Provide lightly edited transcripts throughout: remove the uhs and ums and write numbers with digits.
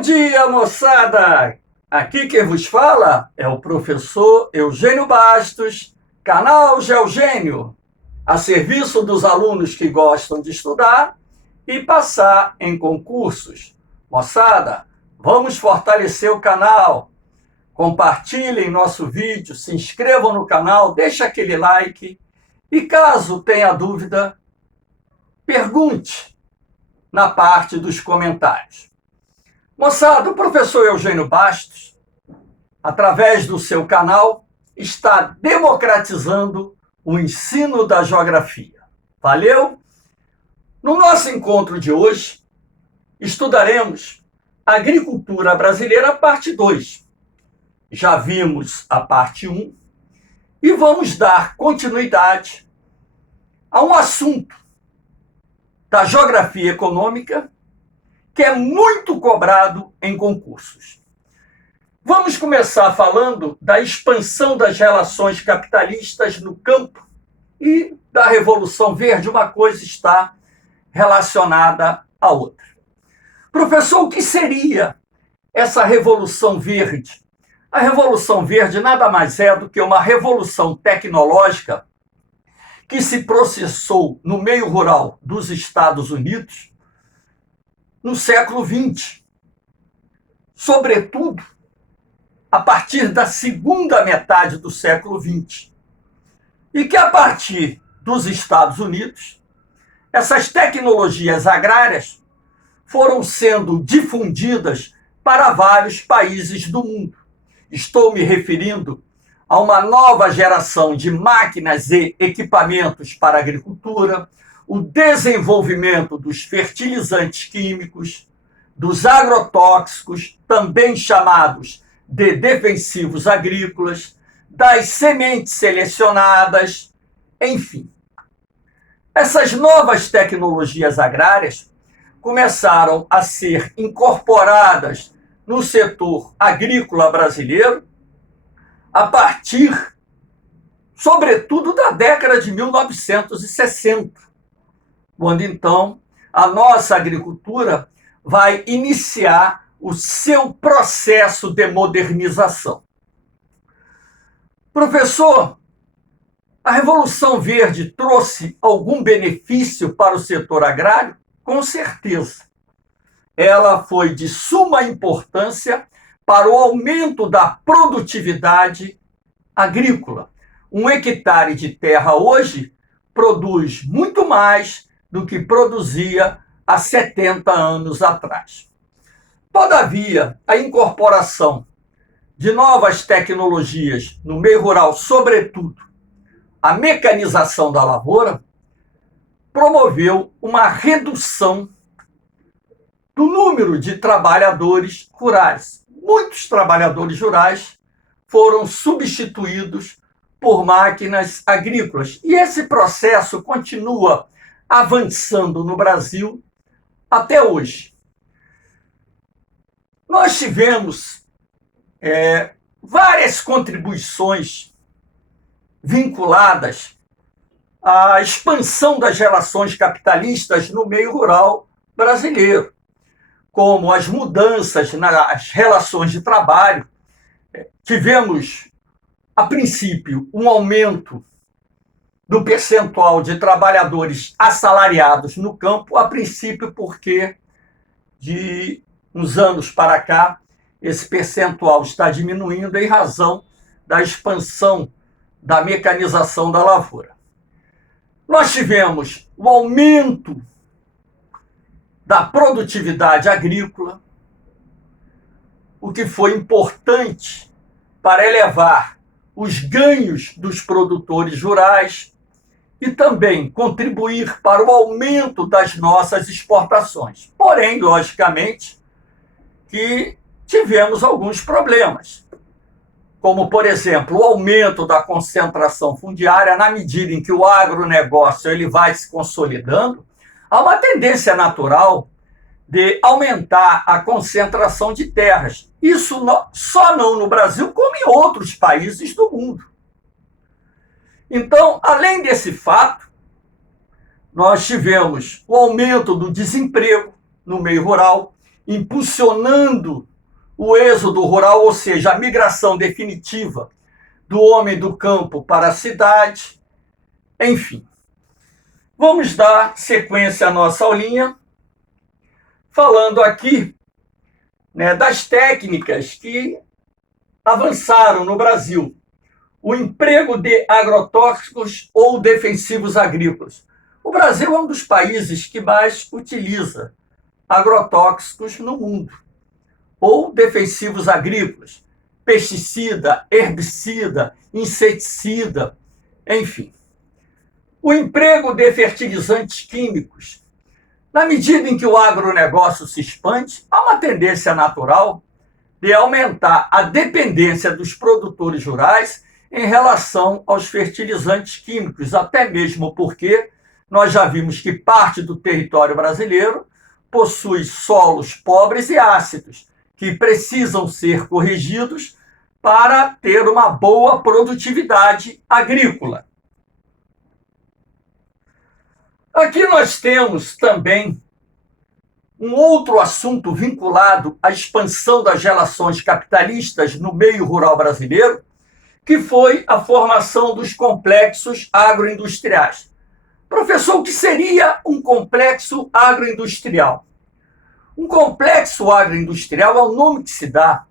Bom dia, moçada! Aqui quem vos fala é o professor Eugênio Bastos, canal Geogênio, a serviço dos alunos que gostam de estudar e passar em concursos. Moçada, vamos fortalecer o canal, compartilhem nosso vídeo, se inscrevam no canal, deixem aquele like e caso tenha dúvida, pergunte na parte dos comentários. Moçada, o professor Eugênio Bastos, através do seu canal, está democratizando o ensino da geografia. Valeu? No nosso encontro de hoje, estudaremos Agricultura Brasileira, parte 2. Já vimos a parte 1 e vamos dar continuidade a um assunto da geografia econômica que é muito cobrado em concursos. Vamos começar falando da expansão das relações capitalistas no campo e da Revolução Verde. Uma coisa está relacionada à outra. Professor, o que seria essa Revolução Verde? A Revolução Verde nada mais é do que uma revolução tecnológica que se processou no meio rural dos Estados Unidos no século XX, sobretudo a partir da segunda metade do século XX, e que a partir dos Estados Unidos, essas tecnologias agrárias foram sendo difundidas para vários países do mundo. Estou me referindo a uma nova geração de máquinas e equipamentos para a agricultura, o desenvolvimento dos fertilizantes químicos, dos agrotóxicos, também chamados de defensivos agrícolas, das sementes selecionadas, enfim. Essas novas tecnologias agrárias começaram a ser incorporadas no setor agrícola brasileiro a partir, sobretudo, da década de 1960. Quando, então, a nossa agricultura vai iniciar o seu processo de modernização. Professor, a Revolução Verde trouxe algum benefício para o setor agrário? Com certeza. Ela foi de suma importância para o aumento da produtividade agrícola. Um hectare de terra hoje produz muito mais do que produzia há 70 anos atrás. Todavia, a incorporação de novas tecnologias no meio rural, sobretudo a mecanização da lavoura, promoveu uma redução do número de trabalhadores rurais. Muitos trabalhadores rurais foram substituídos por máquinas agrícolas. E esse processo continua avançando no Brasil até hoje. Nós tivemos várias contribuições vinculadas à expansão das relações capitalistas no meio rural brasileiro, como as mudanças nas relações de trabalho. Tivemos, a princípio, um aumento do percentual de trabalhadores assalariados no campo, a princípio porque de uns anos para cá esse percentual está diminuindo em razão da expansão da mecanização da lavoura. Nós tivemos o aumento da produtividade agrícola, o que foi importante para elevar os ganhos dos produtores rurais e também contribuir para o aumento das nossas exportações. Porém, logicamente, que tivemos alguns problemas, como, por exemplo, o aumento da concentração fundiária. Na medida em que o agronegócio ele vai se consolidando, há uma tendência natural de aumentar a concentração de terras. Isso só não no Brasil, como em outros países do mundo. Então, além desse fato, nós tivemos o aumento do desemprego no meio rural impulsionando o êxodo rural, ou seja, a migração definitiva do homem do campo para a cidade. Enfim, vamos dar sequência à nossa aulinha, falando aqui, né, das técnicas que avançaram no Brasil. O emprego de agrotóxicos ou defensivos agrícolas. O Brasil é um dos países que mais utiliza agrotóxicos no mundo, ou defensivos agrícolas, pesticida, herbicida, inseticida, enfim. O emprego de fertilizantes químicos. Na medida em que o agronegócio se expande, há uma tendência natural de aumentar a dependência dos produtores rurais em relação aos fertilizantes químicos, até mesmo porque nós já vimos que parte do território brasileiro possui solos pobres e ácidos, que precisam ser corrigidos para ter uma boa produtividade agrícola. Aqui nós temos também um outro assunto vinculado à expansão das relações capitalistas no meio rural brasileiro, que foi a formação dos complexos agroindustriais. Professor, o que seria um complexo agroindustrial? Um complexo agroindustrial é o nome que se dá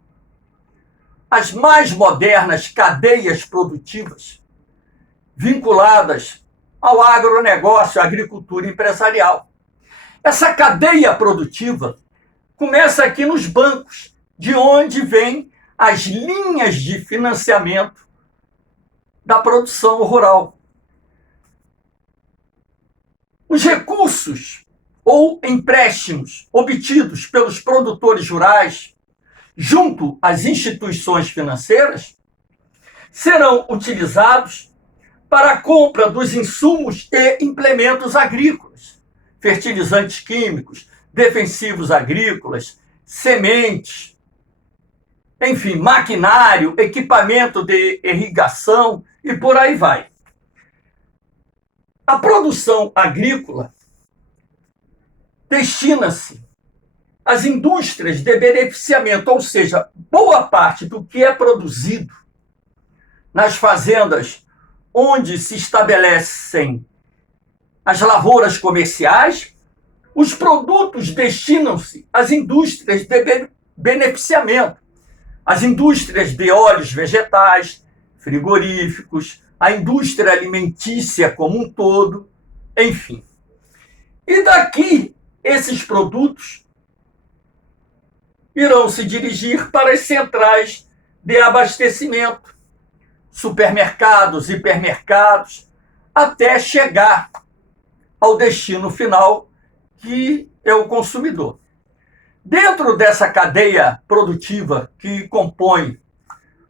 às mais modernas cadeias produtivas vinculadas ao agronegócio, à agricultura empresarial. Essa cadeia produtiva começa aqui nos bancos, de onde vêm as linhas de financiamento da produção rural. Os recursos ou empréstimos obtidos pelos produtores rurais junto às instituições financeiras serão utilizados para a compra dos insumos e implementos agrícolas, fertilizantes químicos, defensivos agrícolas, sementes, enfim, maquinário, equipamento de irrigação e por aí vai. A produção agrícola destina-se às indústrias de beneficiamento, ou seja, boa parte do que é produzido nas fazendas onde se estabelecem as lavouras comerciais, os produtos destinam-se às indústrias de beneficiamento, às indústrias de óleos vegetais, frigoríficos, a indústria alimentícia como um todo, enfim. E daqui, esses produtos irão se dirigir para as centrais de abastecimento, supermercados, hipermercados, até chegar ao destino final, que é o consumidor. Dentro dessa cadeia produtiva que compõe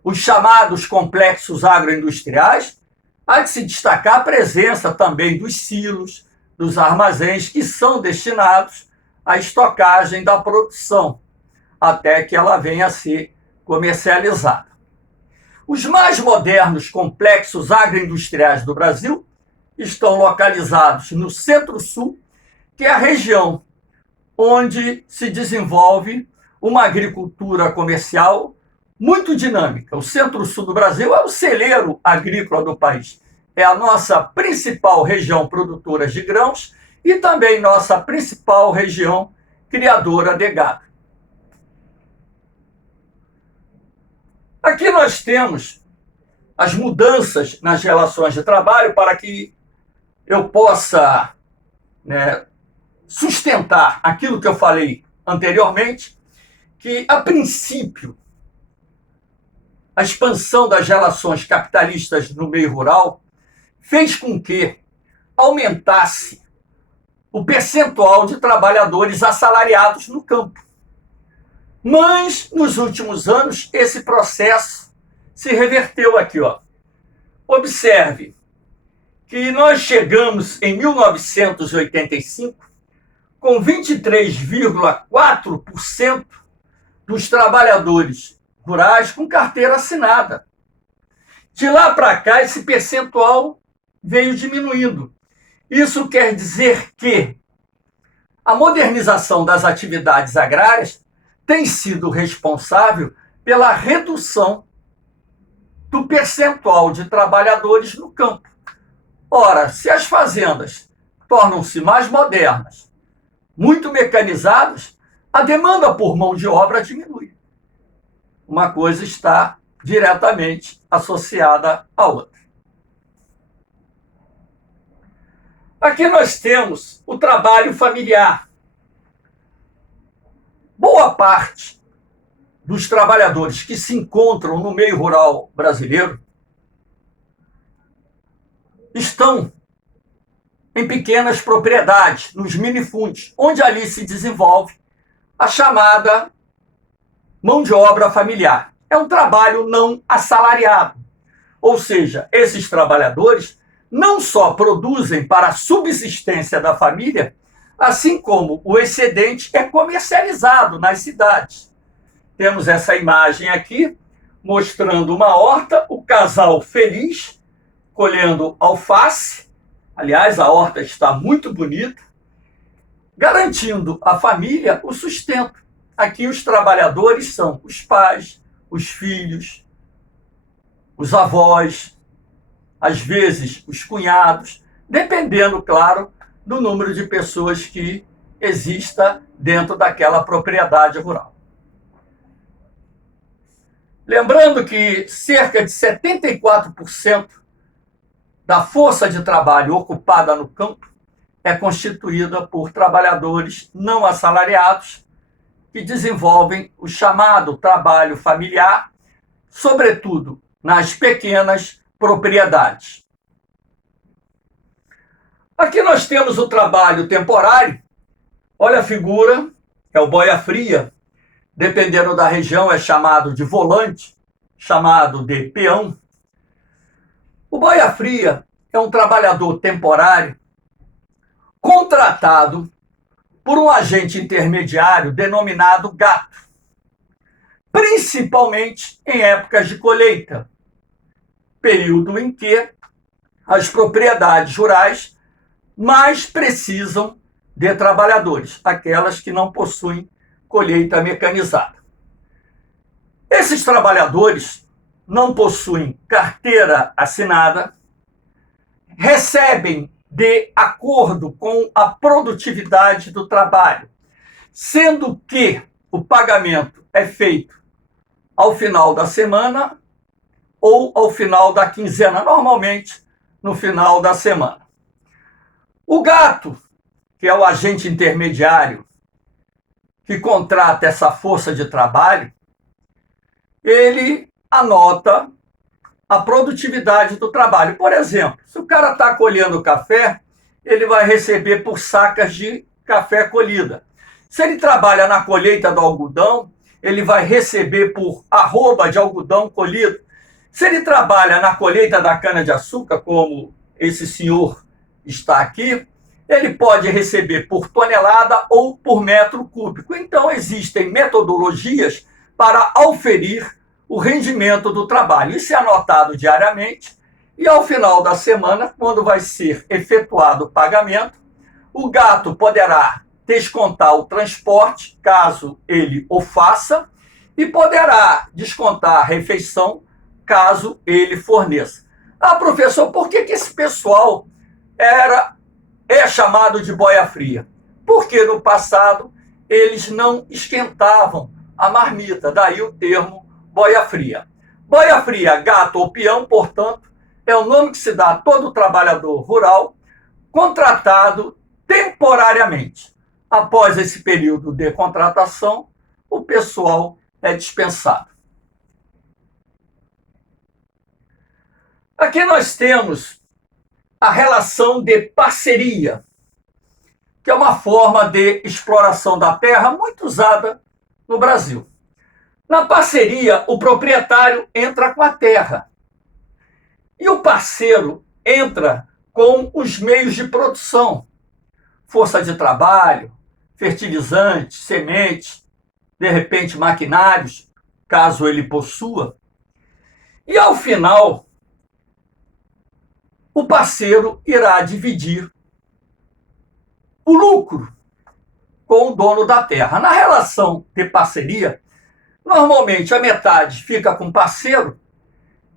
os chamados complexos agroindustriais, há de se destacar a presença também dos silos, dos armazéns, que são destinados à estocagem da produção, até que ela venha a ser comercializada. Os mais modernos complexos agroindustriais do Brasil estão localizados no Centro-Sul, que é a região onde se desenvolve uma agricultura comercial muito dinâmica. O Centro-Sul do Brasil é o celeiro agrícola do país. É a nossa principal região produtora de grãos e também nossa principal região criadora de gado. Aqui nós temos as mudanças nas relações de trabalho para que eu possa, sustentar aquilo que eu falei anteriormente, que, a princípio, a expansão das relações capitalistas no meio rural fez com que aumentasse o percentual de trabalhadores assalariados no campo. Mas, nos últimos anos, esse processo se reverteu aqui, ó. Observe que nós chegamos em 1985 com 23,4% dos trabalhadores rurais com carteira assinada. De lá para cá, esse percentual veio diminuindo. Isso quer dizer que A modernização das atividades agrárias tem sido responsável pela redução do percentual de trabalhadores no campo. Ora, se as fazendas tornam-se mais modernas, muito mecanizadas, a demanda por mão de obra diminui. Uma coisa está diretamente associada à outra. Aqui nós temos o trabalho familiar. Boa parte dos trabalhadores que se encontram no meio rural brasileiro estão em pequenas propriedades, nos minifúndios, onde ali se desenvolve a chamada mão de obra familiar. É um trabalho não assalariado. Ou seja, esses trabalhadores não só produzem para a subsistência da família, assim como o excedente é comercializado nas cidades. Temos essa imagem aqui, mostrando uma horta, o casal feliz, colhendo alface. Aliás, a horta está muito bonita, garantindo à família o sustento. Aqui os trabalhadores são os pais, os filhos, os avós, às vezes os cunhados, dependendo, claro, do número de pessoas que exista dentro daquela propriedade rural. Lembrando que cerca de 74% da força de trabalho ocupada no campo é constituída por trabalhadores não assalariados que desenvolvem o chamado trabalho familiar, sobretudo nas pequenas propriedades. Aqui nós temos o trabalho temporário. Olha a figura, é o boia fria. Dependendo da região, é chamado de volante, chamado de peão. O boia fria é um trabalhador temporário contratado por um agente intermediário denominado gato, principalmente em épocas de colheita, período em que as propriedades rurais mais precisam de trabalhadores, aquelas que não possuem colheita mecanizada. Esses trabalhadores não possuem carteira assinada, recebem de acordo com a produtividade do trabalho, sendo que o pagamento é feito ao final da semana ou ao final da quinzena, normalmente no final da semana. O gato, que é o agente intermediário que contrata essa força de trabalho, ele anota a produtividade do trabalho. Por exemplo, se o cara está colhendo café, ele vai receber por sacas de café colhida. Se ele trabalha na colheita do algodão, ele vai receber por arroba de algodão colhido. Se ele trabalha na colheita da cana-de-açúcar, como esse senhor está aqui, ele pode receber por tonelada ou por metro cúbico. Então, existem metodologias para auferir o rendimento do trabalho. Isso é anotado diariamente e, ao final da semana, quando vai ser efetuado o pagamento, o gato poderá descontar o transporte, caso ele o faça, e poderá descontar a refeição, caso ele forneça. Ah, professor, por que esse pessoal é chamado de boia fria? Porque no passado eles não esquentavam a marmita, daí o termo boia fria. Boia fria, gato ou peão, portanto, é o nome que se dá a todo trabalhador rural contratado temporariamente. Após esse período de contratação, o pessoal é dispensado. Aqui nós temos a relação de parceria, que é uma forma de exploração da terra muito usada no Brasil. Na parceria, o proprietário entra com a terra e o parceiro entra com os meios de produção, força de trabalho, fertilizantes, sementes, de repente maquinários, caso ele possua. E ao final, o parceiro irá dividir o lucro com o dono da terra. Na relação de parceria, normalmente a metade fica com o parceiro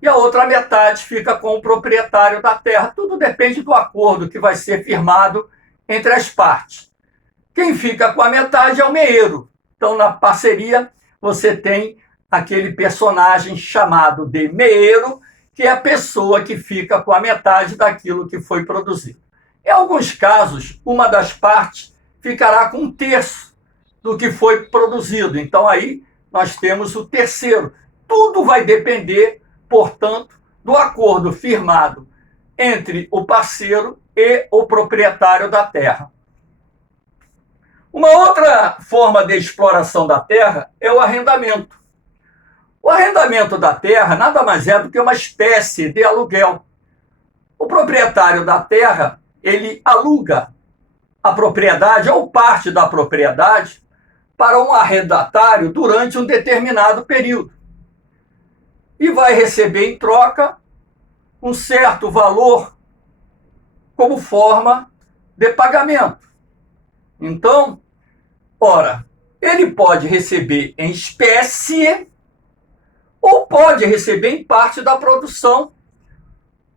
e a outra metade fica com o proprietário da terra. Tudo depende do acordo que vai ser firmado entre as partes. Quem fica com a metade é o meeiro. Então, na parceria, você tem aquele personagem chamado de meeiro, que é a pessoa que fica com a metade daquilo que foi produzido. Em alguns casos, uma das partes ficará com 1/3 do que foi produzido. Então, aí nós temos o terceiro. Tudo vai depender, portanto, do acordo firmado entre o parceiro e o proprietário da terra. Uma outra forma de exploração da terra é o arrendamento. O arrendamento da terra nada mais é do que uma espécie de aluguel. O proprietário da terra, ele aluga a propriedade ou parte da propriedade para um arrendatário durante um determinado período. E vai receber em troca um certo valor como forma de pagamento. Então, ora, ele pode receber em espécie ou pode receber em parte da produção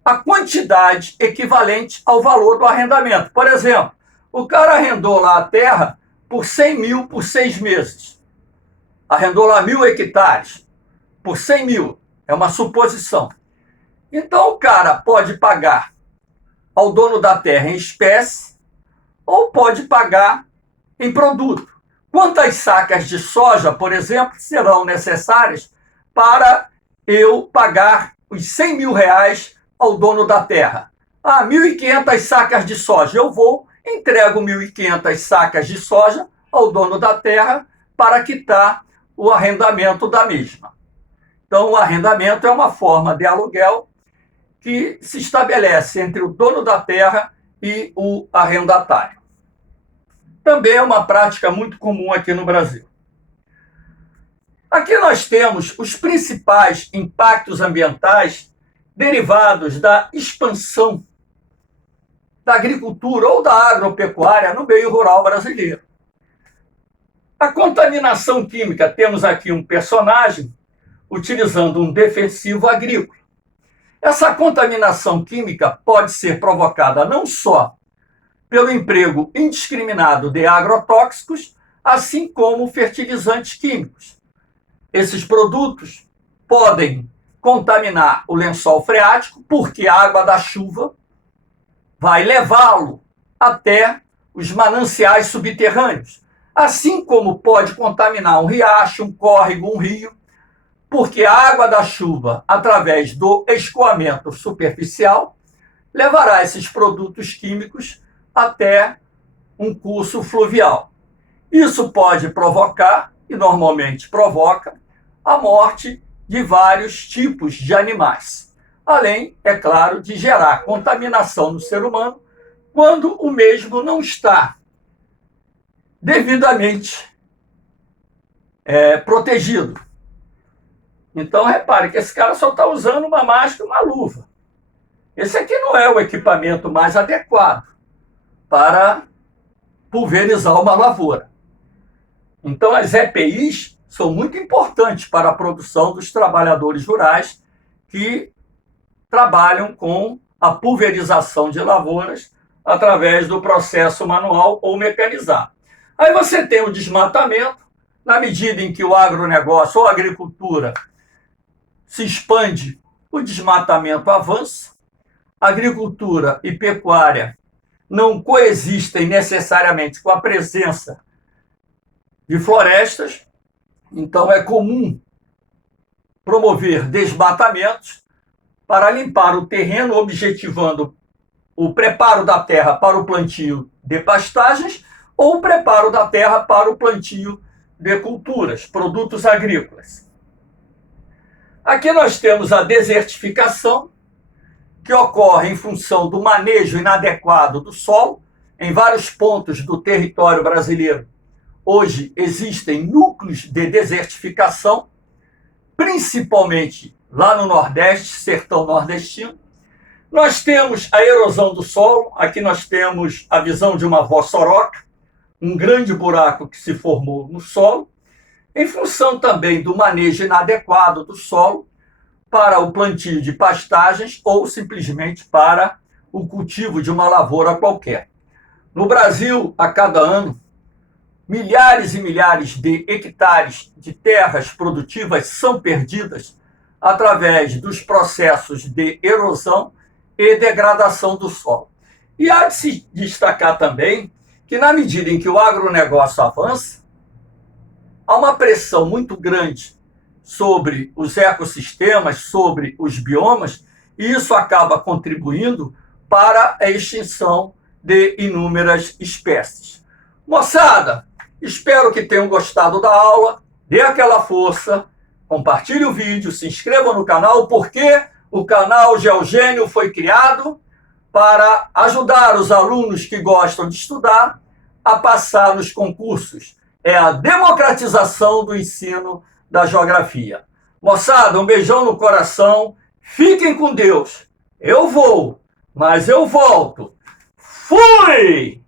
a quantidade equivalente ao valor do arrendamento. Por exemplo, o cara arrendou lá a terra por 100 mil por 6 meses. Arrendou lá 1.000 hectares por 100 mil. É uma suposição. Então, o cara pode pagar ao dono da terra em espécie ou pode pagar em produto. Quantas sacas de soja, por exemplo, serão necessárias para eu pagar os 100 mil reais ao dono da terra? 1.500 sacas de soja. Eu vou, entrego 1.500 sacas de soja ao dono da terra para quitar o arrendamento da mesma. Então, o arrendamento é uma forma de aluguel que se estabelece entre o dono da terra e o arrendatário. Também é uma prática muito comum aqui no Brasil. Aqui nós temos os principais impactos ambientais derivados da expansão da agricultura ou da agropecuária no meio rural brasileiro. A contaminação química, temos aqui um personagem utilizando um defensivo agrícola. Essa contaminação química pode ser provocada não só pelo emprego indiscriminado de agrotóxicos, assim como fertilizantes químicos. Esses produtos podem contaminar o lençol freático, porque a água da chuva vai levá-lo até os mananciais subterrâneos, assim como pode contaminar um riacho, um córrego, um rio, porque a água da chuva, através do escoamento superficial, levará esses produtos químicos até um curso fluvial. Isso pode provocar, e normalmente provoca, a morte de vários tipos de animais. Além, é claro, de gerar contaminação no ser humano quando o mesmo não está devidamente protegido. Então, repare que esse cara só está usando uma máscara e uma luva. Esse aqui não é o equipamento mais adequado para pulverizar uma lavoura. Então, as EPIs são muito importantes para a produção dos trabalhadores rurais que trabalham com a pulverização de lavouras através do processo manual ou mecanizado. Aí você tem o desmatamento, na medida em que o agronegócio ou a agricultura se expande, o desmatamento avança, agricultura e pecuária não coexistem necessariamente com a presença de florestas, então é comum promover desmatamentos para limpar o terreno, objetivando o preparo da terra para o plantio de pastagens ou o preparo da terra para o plantio de culturas, produtos agrícolas. Aqui nós temos a desertificação, que ocorre em função do manejo inadequado do solo em vários pontos do território brasileiro. Hoje existem núcleos de desertificação, principalmente lá no Nordeste, sertão nordestino. Nós temos a erosão do solo, aqui nós temos a visão de uma vossoroca, um grande buraco que se formou no solo, em função também do manejo inadequado do solo para o plantio de pastagens ou simplesmente para o cultivo de uma lavoura qualquer. No Brasil, a cada ano, milhares e milhares de hectares de terras produtivas são perdidas através dos processos de erosão e degradação do solo. E há de se destacar também que, na medida em que o agronegócio avança, há uma pressão muito grande sobre os ecossistemas, sobre os biomas, e isso acaba contribuindo para a extinção de inúmeras espécies. Moçada, espero que tenham gostado da aula, dê aquela força, compartilhe o vídeo, se inscreva no canal, porque o canal Geogênio foi criado para ajudar os alunos que gostam de estudar a passar nos concursos. É a democratização do ensino da geografia. Moçada, um beijão no coração. Fiquem com Deus. Eu vou, mas eu volto. Fui!